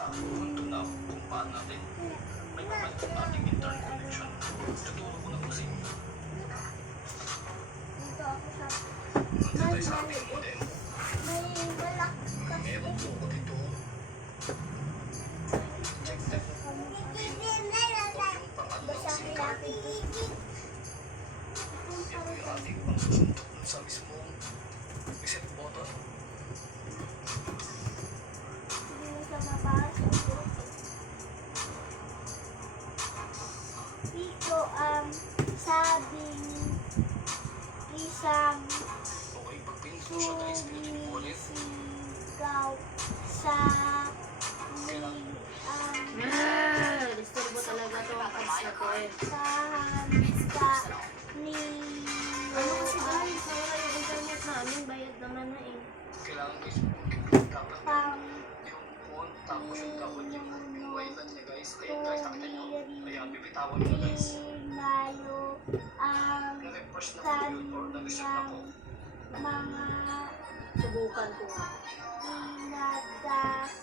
sa punto na kung paano natin may babad ang ating internet connection. Tuturo ko na po sa inyo. Dito ako sa Nandito tayo sa ating modem. may malakas Meron po ko dito. Check that. Ito yung pangalawang SIM card. Ito yung ating pangsusuntok dun sa mismong reset button. Hindi sa mabas. Dito sabi ni isang Okay, pag pinis mo siya guys, pinutin mo ulit. sumisigaw sa Disturbo talaga to ang ads na to eh. sa handa ni Ano kasi guys, wala yung internet namin, bayad naman na eh. Kailangan guys, dapat pang yung phone, tapos yung dapat yung wifi niya guys. Ayan guys, nakita nyo. Ayan, bibitawan nyo guys. Lalo ang Na-refresh na po yun or na-reset na po. mga Subukan ko nga. inadas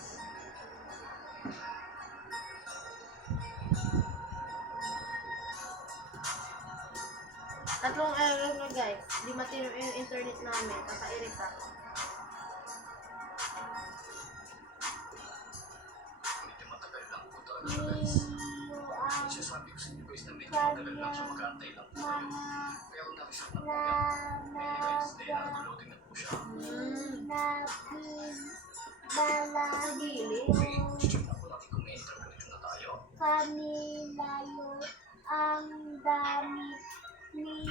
Tatlong error na guys, di matino yung internet namin, kaka-irita. Medyo matagal lang po talaga siya guys. ang Isasabi ko sa inyo guys na medyo matagal lang siya, mag-aantay lang po kayo. mga Pero na-reset na po yan. Ayan guys, ayan, nakaloading na po siya. nabibala Sa gilid. Okay, check na po natin kung may interconnection na tayo. kami layo ang damit ni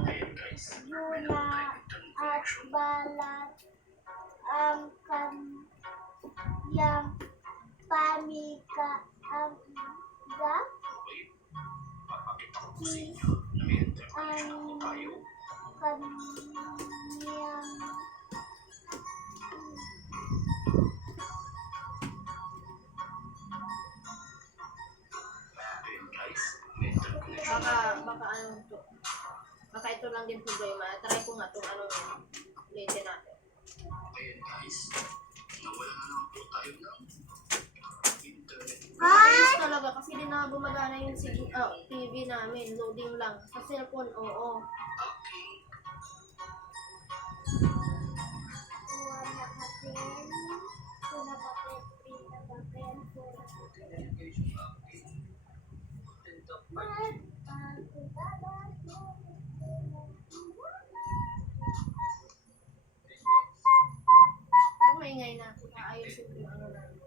Ayan guys, may Yuna naman tayo internet at connection. balat ang kanyang pamikaanga Okay, papakita ko po sa inyo na may interconnection na po tayo. kanyang Ayan guys, may interconnection na. Baka ano to. Baka ito lang din problema. Try ko nga itong ano lente natin. Ayan guys, nawala na lang po tayo ng internet. Ayos talaga kasi di na gumagana yung TV namin. Loading lang. Sa cellphone, oo. Okay, wala kapin kuna papel pina papel kuna papel ayan guys, yung aking content of part. Pag maingay na, ayusin ko yung ano namin.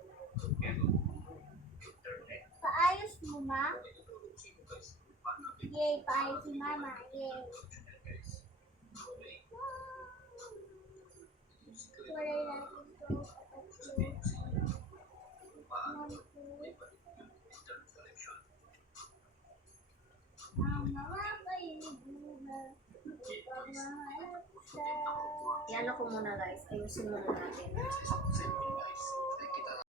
Internet. Paayos mo ma? Itutulong sa inyo guys kung paano natin Yay, paayos si mama. Yay. Ayan guys. Okay. Wala natin to. Sabihin ko sa inyo kung paano may balik yung internet connection. Ang mga kaibigan, pagmahalap sa Yan ako muna guys. Ayusin muna natin. Sa isang cellphone guys.